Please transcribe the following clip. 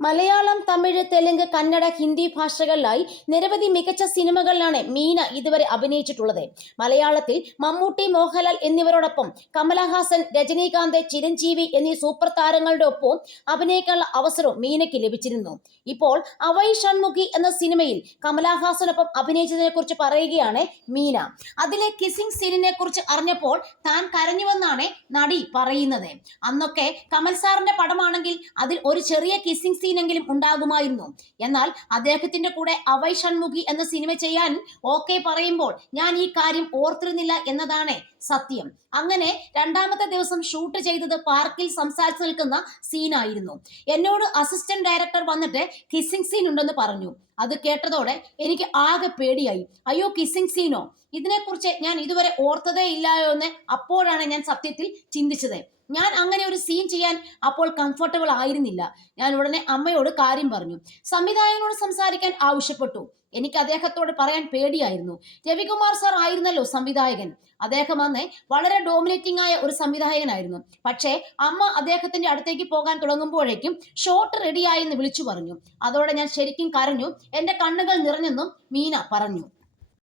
മലയാളം, തമിഴ്, തെലുങ്ക്, കന്നഡ, ഹിന്ദി ഭാഷകളിലായി നിരവധി മികച്ച സിനിമകളിലാണ് മീന ഇതുവരെ അഭിനയിച്ചിട്ടുള്ളത്. മലയാളത്തിൽ മമ്മൂട്ടി, മോഹൻലാൽ എന്നിവരോടൊപ്പം കമലഹാസൻ, രജനീകാന്ത്, ചിരഞ്ജീവി എന്നീ സൂപ്പർ താരങ്ങളുടെ ഒപ്പം അഭിനയിക്കാനുള്ള അവസരവും മീനയ്ക്ക് ലഭിച്ചിരുന്നു. ഇപ്പോൾ അവൈ ഷൺമുഖി എന്ന സിനിമയിൽ കമലഹാസനൊപ്പം അഭിനയിച്ചതിനെ കുറിച്ച് പറയുകയാണ് മീന. അതിലെ കിസിംഗ് സീനിനെ കുറിച്ച് അറിഞ്ഞപ്പോൾ താൻ കരഞ്ഞുവെന്നാണ് നടി പറയുന്നത്. അന്നൊക്കെ കമൽ സാറിന്റെ പടമാണെങ്കിൽ അതിൽ ഒരു ചെറിയ കിസിംഗ് സീനെങ്കിലും ഉണ്ടാകുമായിരുന്നു. എന്നാൽ അദ്ദേഹത്തിന്റെ കൂടെ അവൈ ഷൺമുഖി എന്ന സിനിമ ചെയ്യാൻ ഓക്കെ പറയുമ്പോൾ ഞാൻ ഈ കാര്യം ഓർത്തിരുന്നില്ല എന്നതാണ് സത്യം. അങ്ങനെ രണ്ടാമത്തെ ദിവസം ഷൂട്ട് ചെയ്തത് പാർക്കിൽ സംസാരിച്ചു നിൽക്കുന്ന സീനായിരുന്നു. എന്നോട് അസിസ്റ്റന്റ് ഡയറക്ടർ വന്നിട്ട് കിസിംഗ് സീൻ ഉണ്ടെന്ന് പറഞ്ഞു. അത് കേട്ടതോടെ എനിക്ക് ആകെ പേടിയായി. അയ്യോ, കിസിംഗ് സീനോ? ഇതിനെക്കുറിച്ച് ഞാൻ ഇതുവരെ ഓർത്തതേ ഇല്ലായോ എന്ന് അപ്പോഴാണ് ഞാൻ സത്യത്തിൽ ചിന്തിച്ചത്. ഞാൻ അങ്ങനെ ഒരു സീൻ ചെയ്യാൻ അപ്പോൾ കംഫർട്ടബിൾ ആയിരുന്നില്ല. ഞാൻ ഉടനെ അമ്മയോട് കാര്യം പറഞ്ഞു. സംവിധായകനോട് സംസാരിക്കാൻ ആവശ്യപ്പെട്ടു. എനിക്ക് അദ്ദേഹത്തോട് പറയാൻ പേടിയായിരുന്നു. രവികുമാർ സാർ ആയിരുന്നല്ലോ സംവിധായകൻ. അദ്ദേഹം അന്ന് വളരെ ഡോമിനേറ്റിംഗ് ആയ ഒരു സംവിധായകനായിരുന്നു. പക്ഷേ അമ്മ അദ്ദേഹത്തിന്റെ അടുത്തേക്ക് പോകാൻ തുടങ്ങുമ്പോഴേക്കും ഷോട്ട് റെഡിയായി എന്ന് വിളിച്ചു പറഞ്ഞു. അതോടെ ഞാൻ ശരിക്കും കരഞ്ഞു. എന്റെ കണ്ണുകൾ നിറഞ്ഞെന്നും മീന പറഞ്ഞു.